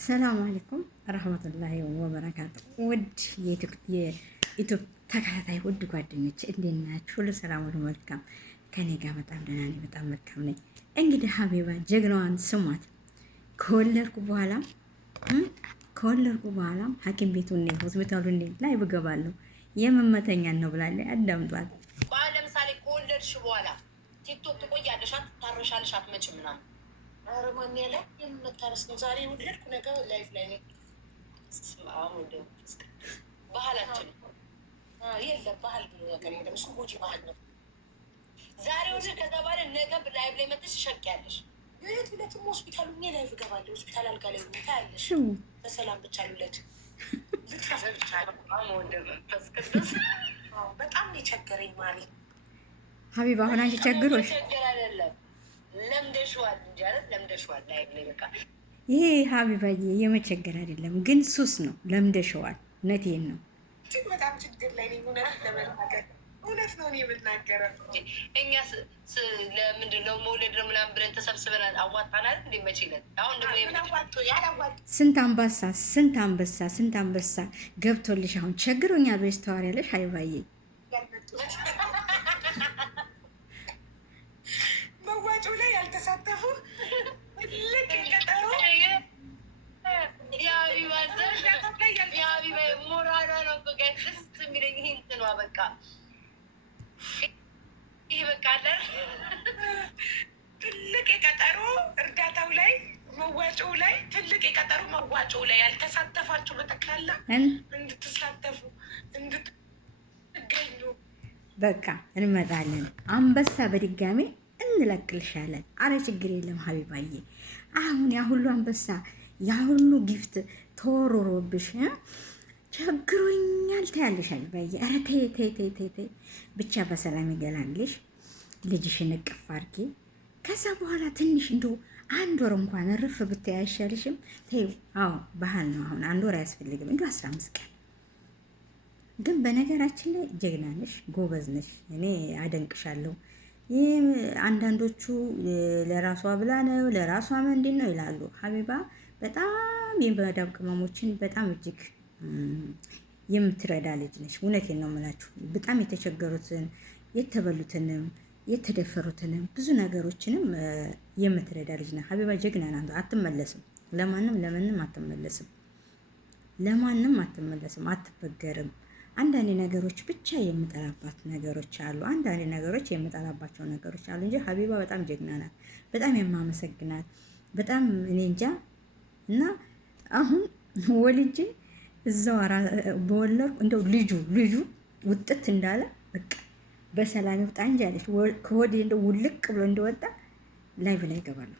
ሰላም አለይኩም ረህመቱላሂ ወበረካቱ። ውድ የዩቱብ ተከታታይ ውድ ጓደኞች እንዴት ናችሁ? ሁሉ ሰላም፣ ሁሉ መልካም። ከኔ ጋር በጣም ደህና ነኝ፣ በጣም መልካም ነኝ። እንግዲህ ሀቢባ ጀግናዋን ስሟት። ከወለድኩ በኋላም ሐኪም ቤቱ ነኝ፣ ሆስፒታሉ ነኝ፣ ላይ ብገባለሁ የመመተኛን ነው ብላለች። አዳምጧት። ለምሳሌ ከወለድሽ በኋላ ቲክቶክ ትቆያለሽ፣ ታረሻለሽ፣ አትመጭም ምናምን። ኧረ ማን ያለ የምመታረስ ነው? ዛሬ ወለድኩ ነገ ላይፍ ላይ ነው። ባህላችን የለም፣ ባህል ነገር የለም። እሱ ጎጂ ባህል ነው። ዛሬ ወለድ ከተባለ ነገ ላይፍ ላይ መጥተሽ ትሸቂያለሽ። ሁለቱም ሆስፒታሉ እኔ ላይፍ እገባለሁ። ሆስፒታል አልጋ ላይ ታያለሽ። በሰላም ብቻ ልውለድ በጣም የቸገረኝ ማለት ሀቢባ አሁን አንቺ ቸግሮሽ ለምደሽዋል እንጂ አይደል? ለምደሽዋል ላይ በቃ ይሄ ሀቢባዬ የመቸገር አይደለም ግን ሱስ ነው። ለምደሽዋል። እውነቴን ነው። እጅግ በጣም ችግር ላይ ነኝ። እውነት ለመናገር እውነት ነው የምናገረው። እኛ ለምንድን ነው መውለድ ነው ምናምን ብለን ተሰብስበን አዋጣናል። እንደ መችለን አሁን ደግሞ ያላዋጡ ስንት አንበሳ ገብቶልሽ አሁን ቸግሮኛል ብለሽ ታወሪያለሽ ሀቢባዬ። መዋጮ ላይ ያልተሳተፉ ልክ ቀጠሮ ሞራሏ ነው ደስ የሚለኝ። ይህ እንትኗ በቃ ይህ በቃ አለ ትልቅ የቀጠሮ እርዳታው ላይ መዋጮው ላይ ትልቅ የቀጠሮ መዋጮው ላይ ያልተሳተፋችሁ በጠቅላላ እንድትሳተፉ እንድትገኙ በቃ እንመጣለን። አንበሳ በድጋሚ እንለቅልሻለን። አረ ችግር የለም ሀቢባዬ። አሁን ያ ሁሉ አንበሳ ያ ሁሉ ጊፍት ተወሮሮብሽ ቸግሮኛል ታያለሽ ሀቢባዬ። አረ ተይ ብቻ በሰላም ይገላልሽ። ልጅሽን እቅፍ አድርጊ። ከዛ በኋላ ትንሽ እንደው አንድ ወር እንኳን እርፍ ብታይ አይሻልሽም? ተይው። አዎ ባህል ነው። አሁን አንድ ወር አያስፈልግም፣ እንደው 15 ቀን ግን በነገራችን ላይ ጀግና ነሽ፣ ጎበዝ ነሽ። እኔ አደንቅሻለሁ። ይህ አንዳንዶቹ ለራሷ ብላ ነው ለራሷ ምንድን ነው ይላሉ። ሀቢባ በጣም የመዳብ ቅመሞችን በጣም እጅግ የምትረዳ ልጅ ነች። እውነቴን ነው የምላችሁ። በጣም የተቸገሩትን የተበሉትንም የተደፈሩትንም ብዙ ነገሮችንም የምትረዳ ልጅ ነች ሀቢባ። ጀግና ናት። አትመለስም፣ ለማንም አትመለስም፣ አትበገርም። አንዳንድ ነገሮች ብቻ የምጠላባት ነገሮች አሉ። አንዳንድ ነገሮች የምጠላባቸው ነገሮች አሉ እንጂ ሀቢባ በጣም ጀግና ናት። በጣም የማመሰግናት በጣም እኔ እንጃ። እና አሁን ወልጄ እዛው በወለድኩ እንደው ልጁ ውጥት እንዳለ በቃ በሰላም ይውጣ እንጂ አለች። ከወዲህ እንደው ውልቅ ብሎ እንደወጣ ላይቭ ላይ ይገባለሁ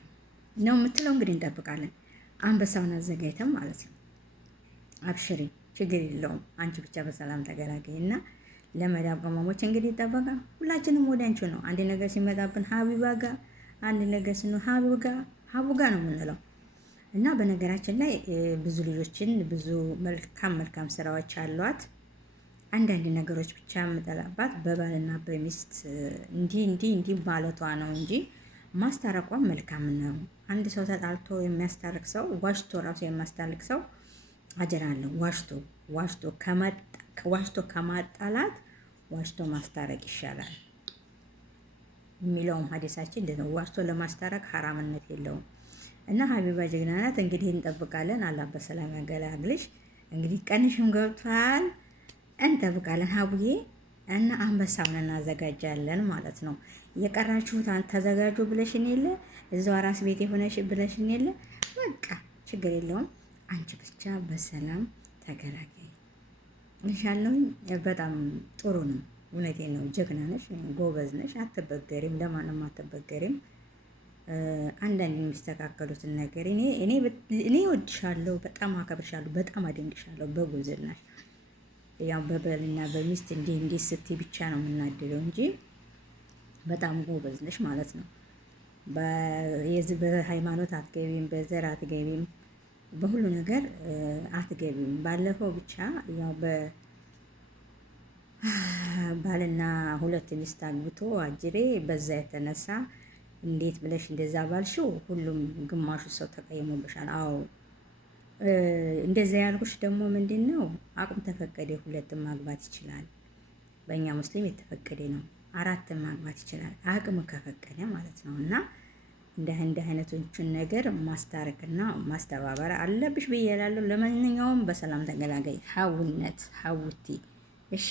ነው የምትለው። እንግዲህ እንጠብቃለን። አንበሳውን አዘጋጅተን ማለት ነው። አብሽሪ፣ ችግር የለውም። አንቺ ብቻ በሰላም ተገላገይ እና ለመዳብ ቅመሞች እንግዲህ ይጠበቃል። ሁላችንም ወደ አንቺ ነው። አንድ ነገር ሲመጣብን ሀቢባ ጋር፣ አንድ ነገር ሲኖር ሀቡ ጋር ነው የምንለው። እና በነገራችን ላይ ብዙ ልጆችን ብዙ መልካም ስራዎች አሏት። አንዳንድ ነገሮች ብቻ የምጠላባት በባልና በሚስት እንዲህ ማለቷ ነው እንጂ ማስታረቋን መልካም ነው። አንድ ሰው ተጣልቶ የሚያስታርቅ ሰው ዋሽቶ ራሱ የሚያስታርቅ ሰው አጀር አለው። ዋሽቶ ከማጣላት ዋሽቶ ማስታረቅ ይሻላል የሚለውም ሀዲሳችን እንደዚህ ነው። ዋሽቶ ለማስታረቅ ሐራምነት የለውም። እና ሀቢባ ጀግና ናት። እንግዲህ እንጠብቃለን። አላህ በሰላም ያገላግልሽ። እንግዲህ ቀንሽም ገብቷል፣ እንጠብቃለን ሀቡዬ። እና አንበሳውን እናዘጋጃለን ማለት ነው። የቀራችሁት ተዘጋጁ ብለሽን የለ እዛው አራስ ቤት የሆነሽ ብለሽን የለ በቃ ችግር የለውም። አንቺ ብቻ በሰላም ተገላገይ እንሻለው። በጣም ጥሩ ነው። እውነቴን ነው። ጀግና ነሽ፣ ጎበዝ ነሽ፣ አትበገሪም፣ ለማንም አትበገሪም። አንዳንድ የሚስተካከሉትን ነገር እኔ እወድሻለሁ፣ በጣም አከብርሻለሁ፣ በጣም አደንቅሻለሁ በጉብዝናሽ። ያው በበልና በሚስት እንዲህ ስትይ ብቻ ነው የምናድለው እንጂ በጣም ጎበዝ ነሽ ማለት ነው። በሃይማኖት አትገቢም፣ በዘር አትገቢም፣ በሁሉ ነገር አትገቢም። ባለፈው ብቻ ያው ባልና ሁለት ሚስት አግብቶ አጅሬ በዛ የተነሳ እንዴት ብለሽ እንደዛ ባልሽው ሁሉም ግማሹ ሰው ተቀይሞብሻል። አዎ እንደዛ ያልኩሽ ደግሞ ምንድን ነው አቅም ተፈቀደ ሁለትም ማግባት ይችላል። በእኛ ሙስሊም የተፈቀደ ነው። አራትም ማግባት ይችላል አቅም ከፈቀደ ማለት ነው። እና እንደ አይነቶችን ነገር ማስታረቅና ማስተባበር አለብሽ ብዬ እላለሁ። ለማንኛውም በሰላም ተገላገይ ሀውነት ሀውቲ እሺ።